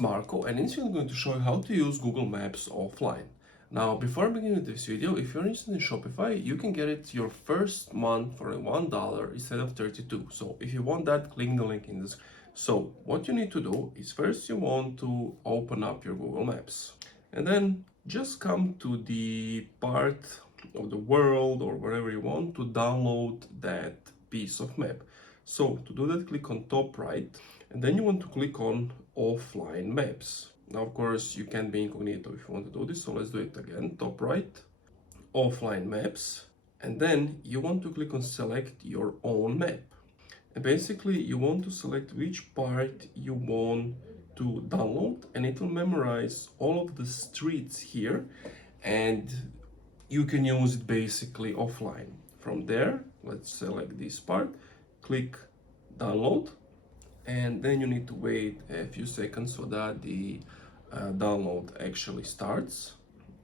Marco, and in this video I'm going to show you how to use Google Maps offline. Now, before beginning with this video, if you're interested in Shopify, you can get it your first month for $1 instead of 32. So if you want that, click the link in this. So what you need to do is first you want to open up your Google Maps, and then just come to the part of the world or wherever you want to download that piece of map. So to do that, click on top right, and then you want to click on offline maps. Now, of course, you can be incognito if you want to do this, so let's do it again. Top right, offline maps, and then you want to click on select your own map. And basically, you want to select which part you want to download, and it will memorize all of the streets here, and you can use it basically offline. From there, let's select this part, click download, and then you need to wait a few seconds so that the download actually starts.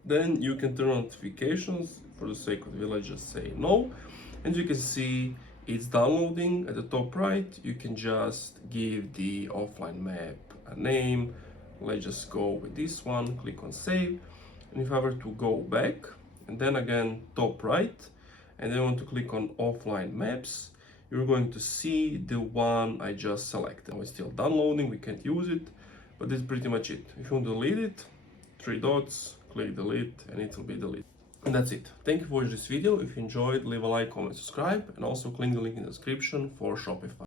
Then you can turn on notifications. For the sake of the video, let's just say no. And you can see it's downloading at the top right. You can just give the offline map a name. Let's just go with this one, click on save. And if I were to go back, and then again top right, and then I want to click on offline maps, you're going to see the one I just selected. Now it's still downloading, we can't use it, but this is pretty much it. If you want to delete it, 3 dots, click delete, and it will be deleted. And that's it. Thank you for watching this video. If you enjoyed, leave a like, comment, subscribe, and also click the link in the description for Shopify.